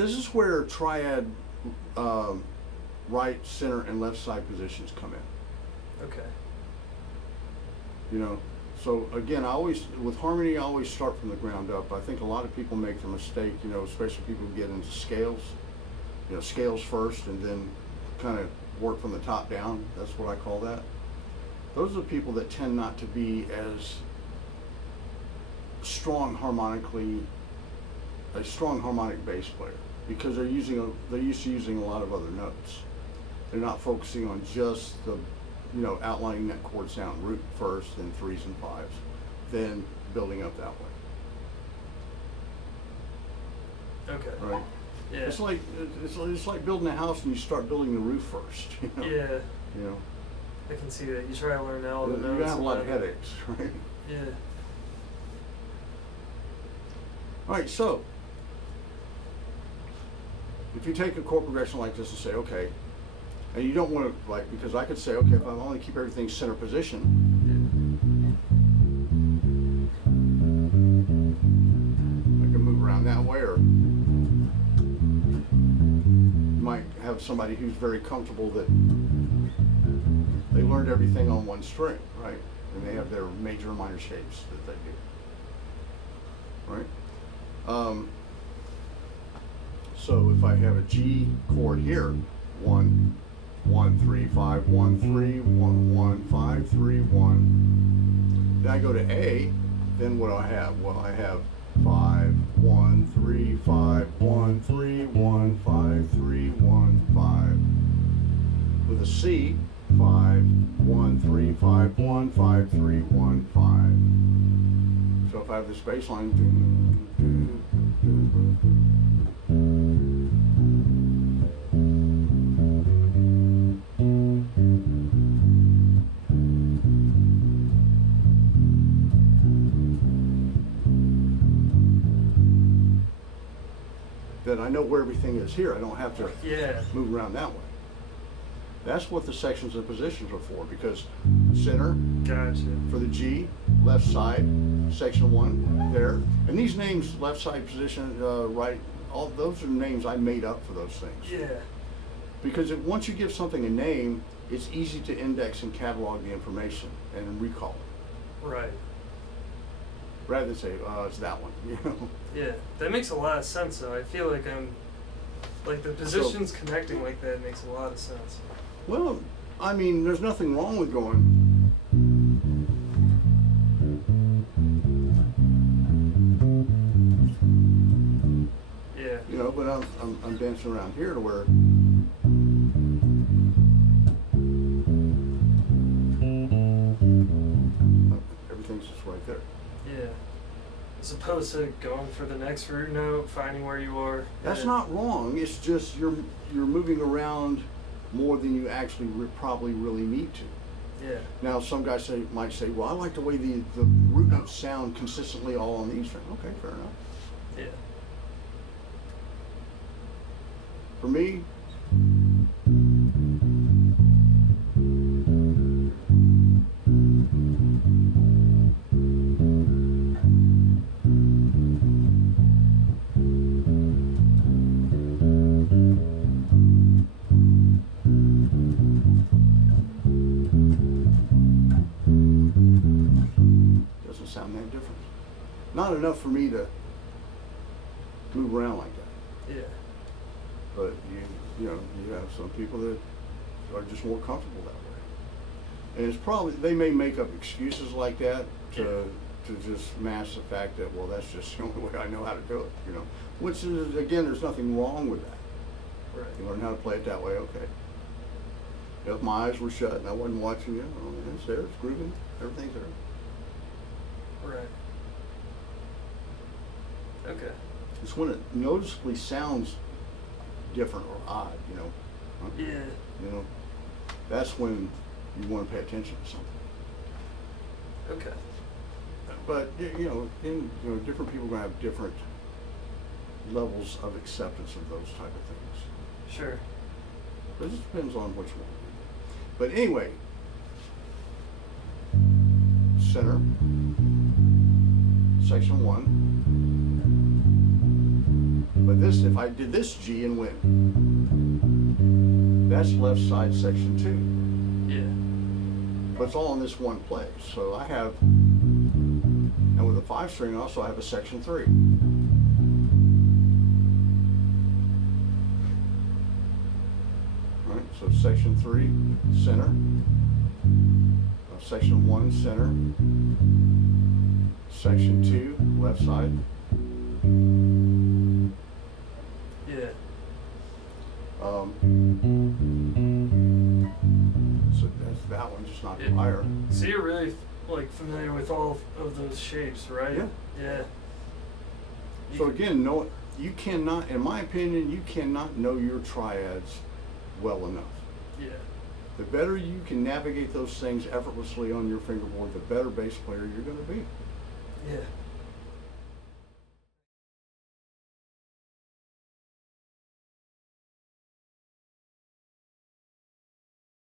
this is where triad right, center, and left side positions come in. Okay. You know, so again, with harmony, I always start from the ground up. I think a lot of people make the mistake, you know, especially people who get into scales, you know, scales first and then kind of work from the top down. That's what I call that. Those are the people that tend not to be as strong harmonically, a strong harmonic bass player, because they're used to using a lot of other notes. They're not focusing on just the, you know, outlining that chord sound root first, then threes and fives, then building up that way. Okay. Right. Yeah. It's like building a house and you start building the roof first. You know? Yeah. You know. I can see that. You try to learn all the notes. You're gonna have a lot of headaches, right? Yeah. All right. So if you take a chord progression like this and say, okay, and you don't want to, like, because I could say, okay, if I only keep everything center position, I can move around that way, or you might have somebody who's very comfortable that they learned everything on one string, right? And they have their major and minor shapes that they do, right? So if I have a G chord here, 1, 1, 3, 5, 1, 3, 1, 1, 5, 3, 1. Then I go to A, then what do I have? Well, I have 5, 1, 3, 5, 1, 3, 1, 5, 3, 1, 5. With a C, 5, 1, 3, 5, 1, 5, 3, 1, 5. So if I have this bass line, then I know where everything is here. I don't have to move around that way. That's what the sections and positions are for, because center for the G, left side, section 1 there. And these names, left side position, right, all those are names I made up for those things. Yeah. Because once you give something a name, it's easy to index and catalog the information and recall it. Right. Rather than say, oh, it's that one, you know? Yeah, that makes a lot of sense though. I feel like like the positions connecting like that makes a lot of sense. Well, I mean, there's nothing wrong with going. Yeah. You know, but I'm dancing around here to where. Everything's just right there. Yeah. As opposed to going for the next root note, finding where you are. That's not wrong. It's just you're moving around more than you actually probably really need to. Yeah. Now, some guys might say, well, I like the way the root notes sound consistently all on these strings. Okay, fair enough. Yeah. For me, sound that different. Not enough for me to move around like that. Yeah. But you know, you have some people that are just more comfortable that way. And it's probably, they may make up excuses like that to just mask the fact that, well, that's just the only way I know how to do it, you know. Which is, again, there's nothing wrong with that. Right. You learn how to play it that way, okay. If my eyes were shut and I wasn't watching you, oh, it's there, it's grooving, everything's there. Right. Okay. It's when it noticeably sounds different or odd, you know. Yeah. You know, that's when you want to pay attention to something. Okay. But different people are going to have different levels of acceptance of those type of things. Sure. But it just depends on which one. But anyway, center, section 1. But this, if I did this G and went, that's left side section 2. Yeah. But it's all in this one place. So I have, and with a 5 string, I also have a section 3. All right, so section 3, center. Section 1, center. Section 2, left side. Yeah. So that's that one, just not Yeah. higher. So you're really like familiar with all of those shapes, right? Yeah. Yeah. So again, you cannot, in my opinion, you cannot know your triads well enough. Yeah. The better you can navigate those things effortlessly on your fingerboard, the better bass player you're going to be. Yeah.